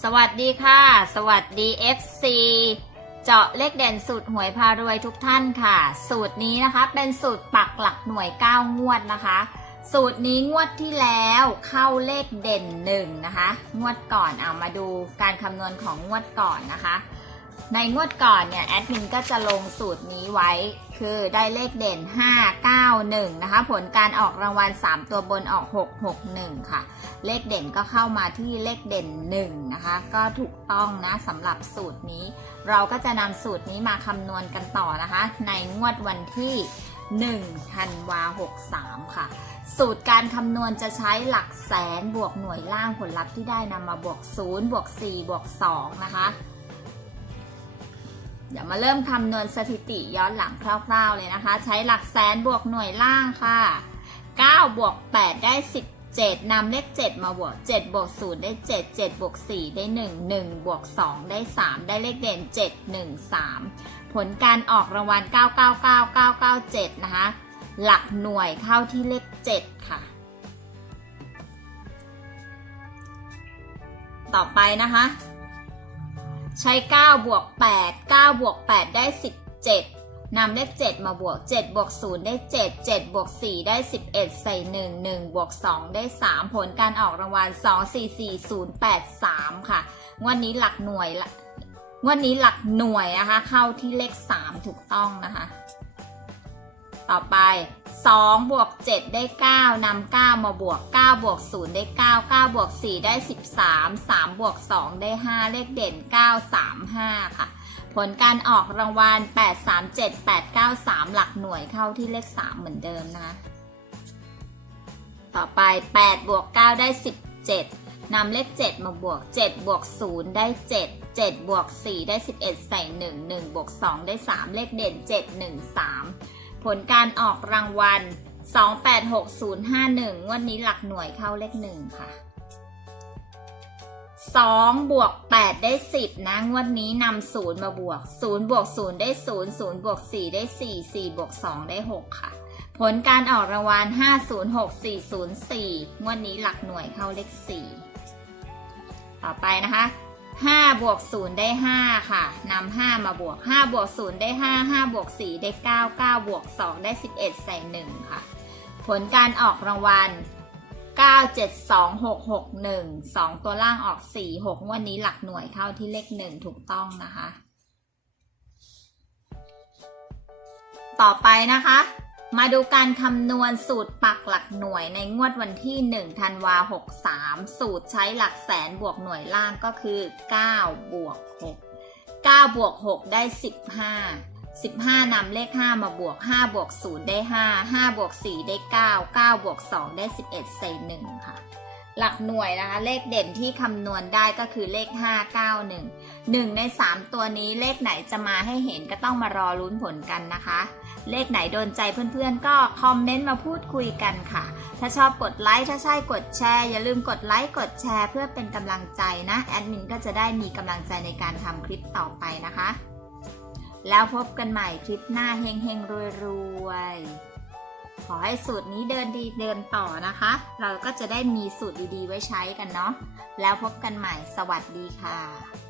สวัสดีค่ะ สวัสดี FC เจาะเลขเด่นสูตรหวยพารวยทุกท่านค่ะ สูตรนี้นะคะเป็นสูตรปักหลักหน่วย 9 งวดนะคะ สูตรนี้งวดที่แล้วเข้าเลขเด่น1นะคะ งวดก่อนเอามาดูการคำนวณของงวดก่อนนะคะ ในงวดก่อนเนี่ยแอดมินก็จะลงสูตรนี้ไว้คือได้เลขเด่น 5 9 1 นะคะ ผลการออกรางวัล 3 ตัวบนออก 6 6 1 ค่ะ เลขเด่นก็เข้ามาที่เลขเด่น 1 นะคะ ก็ถูกต้องนะสำหรับสูตรนี้ เราก็จะนำสูตรนี้มาคำนวณกันต่อนะคะ ในงวดวันที่1ธันวา63 ค่ะ สูตรการคำนวณจะใช้หลักแสนบวกหน่วยล่างผลลัพธ์ที่ได้นำมาบวก 0 บวก 4 บวก 2 นะคะ เดี๋ยวมาเริ่มคำนวณสถิติย้อนหลังคร่าวๆเลยนะคะ ใช้หลักแสนบวกหน่วยล่างค่ะ 9 บวก 8 ได้ 17นำเลข 7 มาบวก 7 บวก 0 ได้ 7 7 บวก 4 ได้ 1 1 บวก 2 ได้ 3 ได้เลขเด่น 7 1 3 ผลการออกรางวัล 999 997 นะคะ หลักหน่วยเข้าที่เลข 7 ค่ะ ต่อไปนะคะ ใช้ 9 บวก 8 9 บวก 8 ได้ 17นำเลข 7 มาบวก 7 บวก 0 ได้ 7 7 บวก 4 ได้ 11 ใส่ 1 1 บวก 2 ได้ 3 ผลการออกรางวัล 2 4 4 0 8 3 ค่ะ งวดนนี้หลักหน่วยละงวดนี้หลักหน่วยนะคะ เข้าที่เลข 3 ถูกต้องนะคะ ต่อไป 2 บวก 7 ได้ 9นำ9มาบวก 9 บวก 0 ได้ 9 9 บวก 4 ได้ 13 3 บวก 2 ได้ 5 เลขเด่น 9 3 5 ค่ะ ผลการออกรางวัล 8 3 7 8 9 3 หลักหน่วยเข้าที่เลข 3 เหมือนเดิมนะคะ ต่อไป 8 บวก 9 ได้ 17นำเลข 7 มาบวก 7 บวก 0 ได้ 7 7บวก4ได้ 11 ใส่ 1 1บวก2ได้ 3 เลขเด่น 7 1 3 ผลการออกรางวัล 286051 งวดนี้หลักหน่วยเข้าเลข1ค่ะ 2 บวก 8 ได้ 10 นะ งวดนี้นำ0มาบวก 0 บวก 0 ได้ 0 0 บวก 4 ได้ 4 4 บวก 2 ได้ 6 ค่ะ ผลการออกรางวัล 506404 งวดนี้หลักหน่วยเข้าเลข 4 ต่อไปนะคะ 5บวก0ได้ 5 ค่ะนำ5มาบวก 5 บวก 0 ได้ 5 5 บวก 4 ได้ 9 9 บวก 2 ได้ 11 ใส่ 1 ค่ะ ผลการออกรางวัล 9 7 2 6 6 1 2 ตัวล่างออก 4 6 วันนี้หลักหน่วยเข้าที่เลข 1 ถูกต้องนะคะ ต่อไปนะคะ มาดูการคำนวณสูตรปักหลักหน่วยในงวดวันที่ 1 ธันวา 63 สูตรใช้หลักแสนบวกหน่วยล่างก็คือ 9 บวก 6 9 บวก 6 ได้ 15 15นำเลข 5 มาบวก 5 บวก 0 ได้ 5 5 บวก 4 ได้ 9 9 บวก 2 ได้ 11 ใส่ 1 ค่ะ หลักหน่วยนะคะ เลขเด่นที่คำนวณได้ก็คือเลข 5 9 1 1 ใน 3 ตัวนี้เลขไหนจะมาให้เห็นก็ต้องมารอลุ้นผลกันนะคะ เลขไหนโดนใจเพื่อนๆ ก็คอมเมนต์มาพูดคุยกันค่ะ ถ้าชอบกดไลค์ ถ้าใช่กดแชร์ อย่าลืมกดไลค์ กดแชร์เพื่อเป็นกำลังใจนะ แอดมินก็จะได้มีกำลังใจในการทำคลิปต่อไปนะคะ แล้วพบกันใหม่คลิปหน้าเฮงเฮงรวยรวยๆ อให้สูตรนี้เดินดีเดินต่อนะคะ เราก็จะได้มีสูตรดีๆไว้ใช้กันเนาะแล้วพบกันใหม่สวัสดีค่ะ